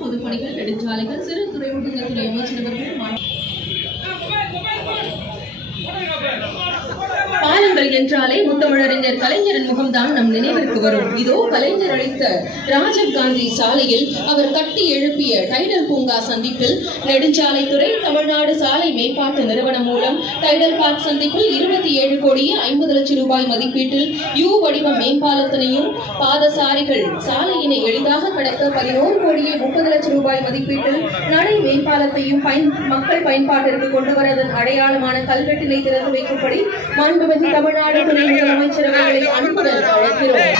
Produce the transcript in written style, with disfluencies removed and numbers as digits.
பொதுப்பணிகள், நெடுஞ்சாலைகள், சிறு துறைமுகங்கள் துறை அமைச்சர்கள் பாலங்கள் என்றாலே முத்தமிழறிஞர் கலைஞரின் முகம்தான் நம் நினைவிற்கு வரும். இதோ கலைஞர் அளித்த ராஜீவ் காந்தி சாலையில் அவர் கட்டி எழுப்பிய டைடல் பூங்கா சந்திப்பில் நெடுஞ்சாலைத்துறை தமிழ்நாடு சாலை மேம்பாட்டு நிறுவனம் மூலம் டைடல் பார்க் சந்திப்பில் 27 கோடியே 50 லட்சம் ரூபாய் மதிப்பீட்டில் யூ வடிவ மேம்பாலத்தினையும் பாதசாரிகள் சாலையினை எளிதாக கடக்க 11 கோடியே 30 லட்சம் ரூபாய் மதிப்பீட்டில் நடை மேம்பாலத்தையும் மக்கள் பயன்பாட்டிற்கு கொண்டுவரதன் அடையாளமான கல்வெட்டினை திறந்து வைக்கும்படி மாண்புமிகு தமிழ்நாடு துணை முதலமைச்சர் அவர்களை அன்புடன் அழைக்கிறோம்.